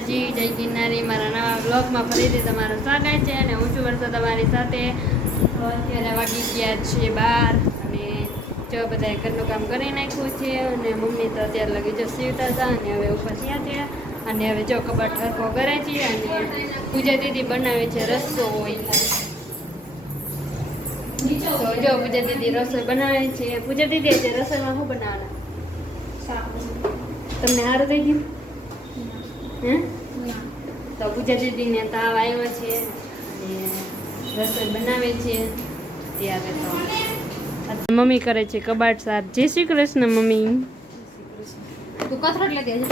માતાજી જય ગિરનારી. મારા નવા બ્લોગમાં ફરીથી તમારું સ્વાગત છે અને હું છું વર્ષો તમારી સાથે. અત્યારે વાગી ગયા છે બાર અને જો બધાએ ઘરનું કામ કરી નાખ્યું છે અને મમ્મી તો અત્યારે લગી જો સીવતા હતા અને હવે ઉપર થયા છે. અને હવે જો કબાટ હરખો કરે છે અને પૂજા દીદી બનાવે છે રસોઈ. તો જો પૂજા દીદી રસોઈ બનાવે છે. પૂજા દીદી રસોઈમાં શું બનાવવાના? તમને હારું થઈ ગયું? તો ગુજરાતી દીને તાવ આવ્યો છે અને રસોઈ બનાવે છે. ત્યારે તો. મમ્મી કરે છે કબાટ સાફ જય શ્રી કૃષ્ણ મમ્મી. તું કથરોટ લઈ દેજે.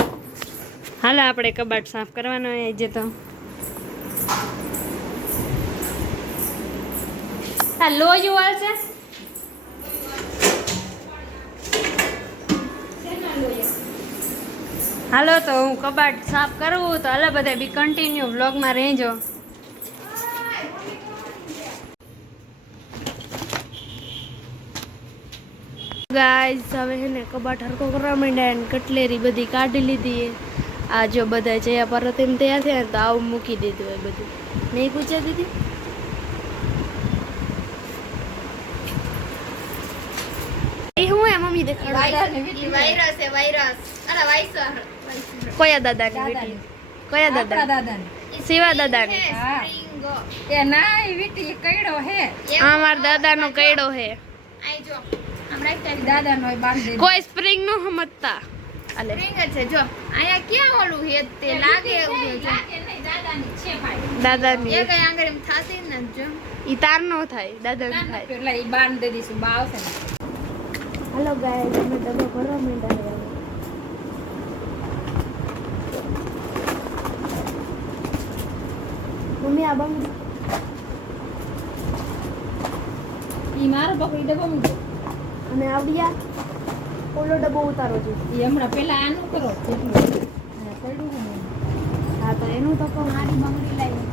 હાલ આપણે કબાટ સાફ કરવાનો હોય જે તો. આ લોજ વાળશે હાલો, તો હું કબાટ સાફ કરું, તો હાલો બધા બી કન્ટિન્યુ વ્લોગમાં રહેજો. ગાઈઝ હવે છે ને કબાટ હરકો કરવા માંડ્યા અને કટલેરી બધી કાઢી લીધી આ જો બધા જયા પરત એમ તૈયાર થયા તો આવું મૂકી દીધું એ બધું. નહીં પૂછ્યા દીધી એ હું એ મમ્મી દેખાડો. વાયરસ છે વાયરસ. અરે વાયસર કયા દાદાની બેટી કયા દાદા દાદાને? શિવા દાદાની. હા. એ ના એ વીટી કઈડો હે? આ માર દાદા નો કઈડો હે. દાદાનો એ બાંધી કોઈ સ્પ્રિંગનું સમજતા અલે છે જો. અહીંયા ક્યાં ઓલું હે? તે લાગે એવું છે દાદા ની છે ભાઈ. દાદાની એ કઈ આંગળી એમ થાતી ને જો. ઈ તાર નો થાય દાદા થાય. પેલા એ બાંધ દે દીશું બા આવશે ને. હાલો ગાય તમે ડબ્બો ભરવા માંડ્યા. મમ્મી આ બંધ ઈ મારો પકડી ડબ્બો મૂકો અને આવડિયા ઓલો ડબ્બો ઉતારો છું એ હમણાં પેલા આનું કરો જેટલું હા, હા તો એનું તો કહું મારી બંગડી લાવી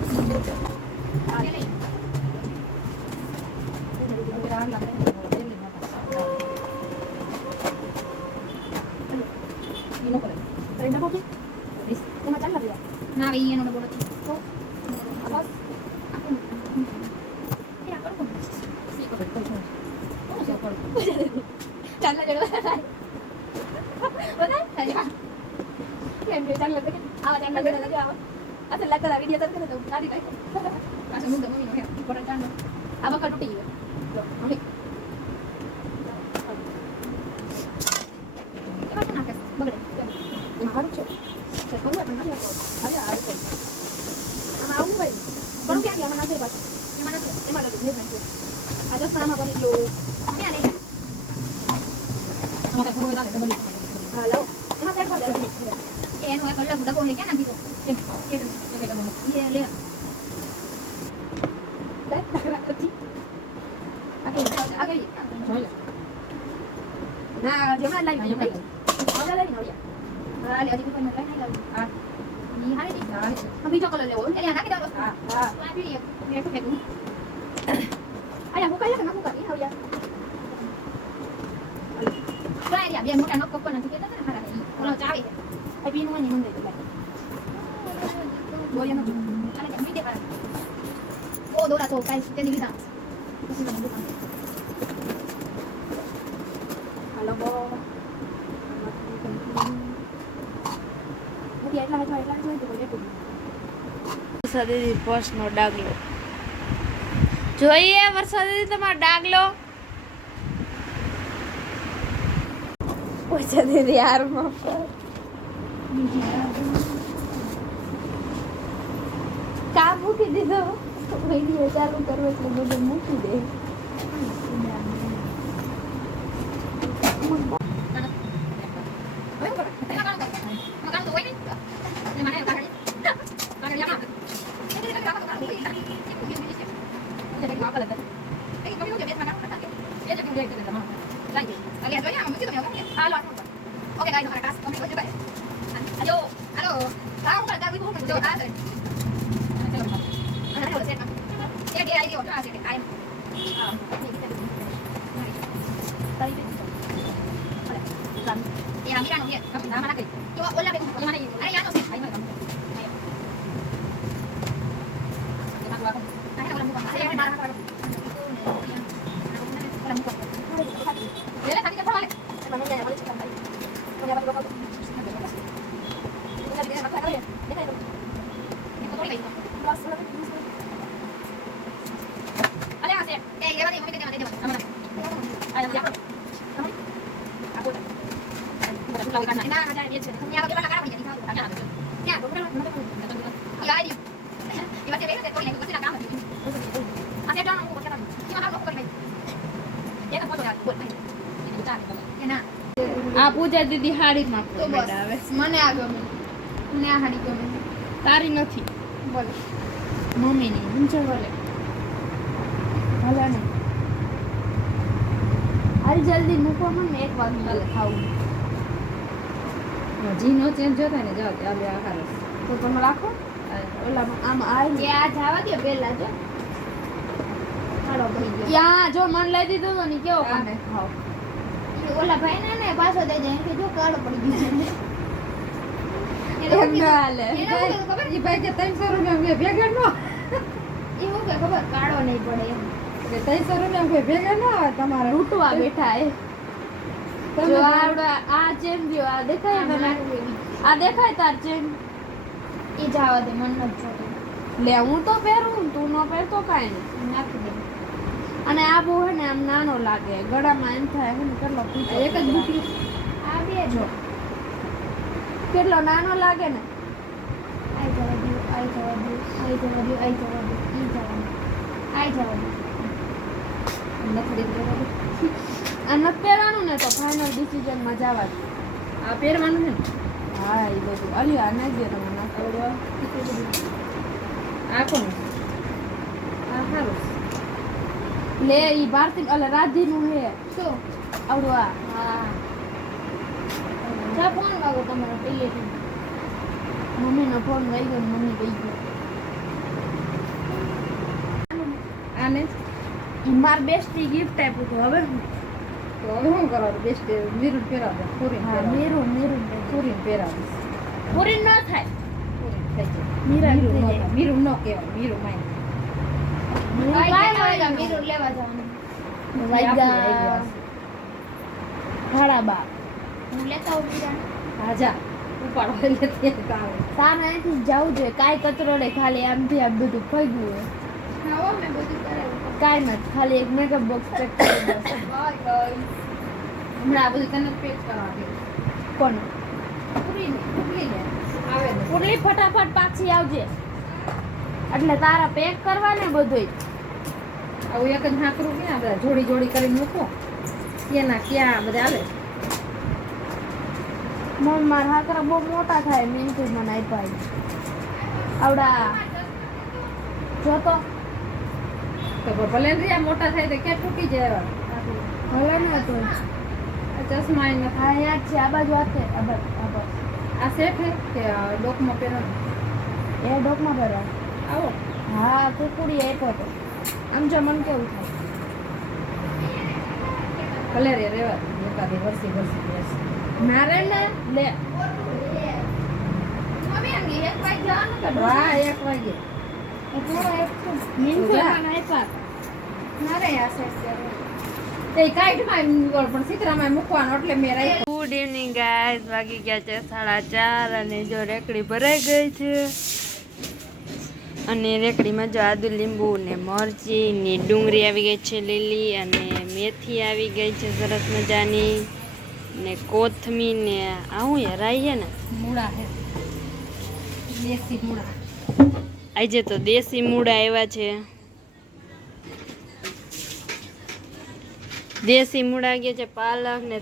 એનો કરે તો એ ડબ્બો કે એમાં ચાલ લાવ્યા ના ઈ એનો ડબ્બો નથી તો બસ ચાલ લાવ્યા બધા કેમ કે ચાલ લાવ્યા આવા ચાલ લાવ્યા લાગ્યા આવા આ તો લાગતા વિડિયો તો કરે તો ગાડી કાઢી આ બકા તૂટી ગયો લો હવે એમાં શું નાખે બગડે એમાં હારું છે છે ખરું આપણે નથી આપો હવે હારું છે આમાં આવું ભાઈ પણ ક્યાં ગયા મને નથી પાછું એમાં નથી એમાં નથી મેં નાખ્યું આ જસ્ટ આમાં બની ગયું ક્યાં નહીં હા લાવો એમાં સેટ કરી દે એનો એક અલગ ડબ્બો છે ક્યાં નાખી દો એમ કે દો કે ડબ્બો એ લે લે નકરા પછી આગળ આગળ જોઈ ના જેમાં એટલે પીનું મને નંદે તો લાય બોયા નો અને તે મીડે પર ઓ દોરા તો કાઈ તે લીધા પછી મને દુકાન હાલો બો મુકી એટલા એટલા કોઈ વરસાદી પોસ્ટનો ડાગલો. જોઈએ વરસાદી તમારો ડાગલો? ઓછા દીદી હારમાં કામ મૂકી દીધો. વીડિયો ચાલુ કરવો એટલે બધું મૂકી દે મકાન તો હોય ને એ મને કાઢી કાઢી લ્યા ઓકે ગાઈસ મારા ટાસ્ક કમ્પ્લીટ થઈ ગયો આજો હાલો આ ઉપર તા વિભો જો આ છે ચલો ચલો સેટ એ કે આઈ ગયો આ છે આઈ હા એ આ મીરાનો છે નામ ના કરી તો ઓલા કે મને અરે યાનો છે આઈ મને ના ના જાય એ છે ત્યાં આગળ પેલા કામ કરી દીધા ત્યાં આગળ ત્યાં ડોક્ટર મને ઈ આવી ઈ વાત એ કોઈ નહીં કોઈ કામ નથી આ તે જાણો હું પછી ઈ મારા લોકો કરી એ તો ફોટો યાર બોલ ભાઈ એ ચાલે એ ના આ પૂજા દીદી હાડી માં તો બસ મને આ ગમે. મને આ હાડી ગમે. તારી નથી. બોલો. મમ્મીની. સમજે બોલે. ભલે ને. હારી જલ્દી મૂકો મને એક વાગે ખાવું. હજી નો ચેન્જ જોતા ને જાઓ ત્યાં બે આહાર. તો તમે રાખો. ઓલામાં આમ આવી આ જવા દે પેલા જો. ત્યાં જો મન લઈ દીધું તો ને કેવો. કામે ઓલા ભાઈ ને ને પાછો દઈ જાય કે જો કાળો પડી ગયો છે. ભાઈ કે ત્રણસો રૂપિયા ભેગા નો હું કે ખબર કાળો નહીં પડે ત્રણસો રૂપિયા ભેગા ન આવે તમારે લૂંટવા બેઠા એ. જો આ રહ્યો આ દેખાય. આ દેખાય તાર જાવા દે મન લે હું તો પહેરું તું ન પહેરતો કાંઈ નહીં. નાખી દે અને આ બહુ હે ને આમ નાનો લાગે ગળામાં એમ થાય હું કેટલો એક જ બુકલી. આ બે જો. કેટલો નાનો લાગે ને. આઈ જવા દે આઈ જવા દે આઈ જવા દે આઈ જવા દે ઈ જવા દે. આઈ જવા દે. નથી દેવા દે. આ નથી પહેરવાનું ને તો ફાઇનલ ડિસિઝન મજા આવે. આ પહેરવાનું છે ને? હા એ બધું. અલી આ નાખી દે તમે આ કોનું આ સારું લે ઈ ભારતી અલે રાધીનું હે શું? આવડું આ. હા ફોન વાગો તમારો પહેલેથી મમ્મીનો ફોન વહી ગયો મમ્મી ગઈ. ગયો આને માર બેસ્ટી ગિફ્ટ આપ્યું હતું હવે? તો હવે શું કરવાનું બેસ્ટ મીરું પહેરાવે પૂરી હા મેરું મેરું પૂરી પહેરાવે. પૂરી ન થાય. પૂરી થઈ જાય. મીરા મીરું ન કહેવાય. મીરું માય. મીરું લેવા જવાનું. સાડા બાર હું લેતા આવું મીરા હા જા. સામે જવું જોઈએ. કાંઈ કચરો ખાલી આમથી આમ બધું ફગ્યું હોય. કાંઈ નથી ખાલી એક મેકઅપ બોક્સ પેક કરી દો. બાય બાય હમણાં આ બધું તને પેક કરવા દે. કોણ પૂરી ફટાફટ પાછી આવજે. એટલે તારા પેક કરવા ને બધુંય. આવું એક જ હાકરું ક્યાં બધા જોડી જોડી કરીને મૂકો. ક્યાંના ક્યાં બધા આવે? મમ મારા હાકરા બહુ મોટા થાય મેં કીધું મને આપ્યા. આવડા. જોતો તો ભલે ને મોટા થાય તો ક્યાં તૂટી જાય ભલે ને તો ચશ્મા એને હા યાદ છે. આ બાજુ હાથે આ બાજુ આ બાજુ. આ સેટ હે કે ડોકમાં પહેરવાનું એ ડોકમાં આવો. હા કુકુડી આપ્યો આમ જો મને કેવું થાય. ભલે રે રેવા દે. વરસી વરસી વર્ષી બેસી મારે ને લે. એક વાગે જવાનું કે હા એક વાગે. એક છે. ગુડ ઇવનિંગ ગાઈસ વાગી ગયા છે સાડા ચાર અને જો રેકડી ભરાઈ ગઈ છે. અને રેકડીમાં જો આદુ લીંબુ ને મરચી ને ડુંગળી આવી ગઈ છે લીલી અને મેથી આવી ગઈ છે સરસ મજાની. ને કોથમીર ને આવું યાર છે ને? મૂળા હે. દેશી મૂળા. આજે તો દેશી મૂળા આવ્યા છે. દેશી મૂળા આવી ગયા છે, પાલક ને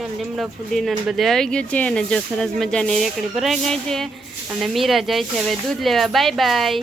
અને લીમડો ફુદીનો ને બધું આવી ગયું છે. અને જો સરસ મજાની રેકડી ભરાઈ ગઈ છે અને મીરા જાય છે હવે દૂધ લેવા. Bye bye.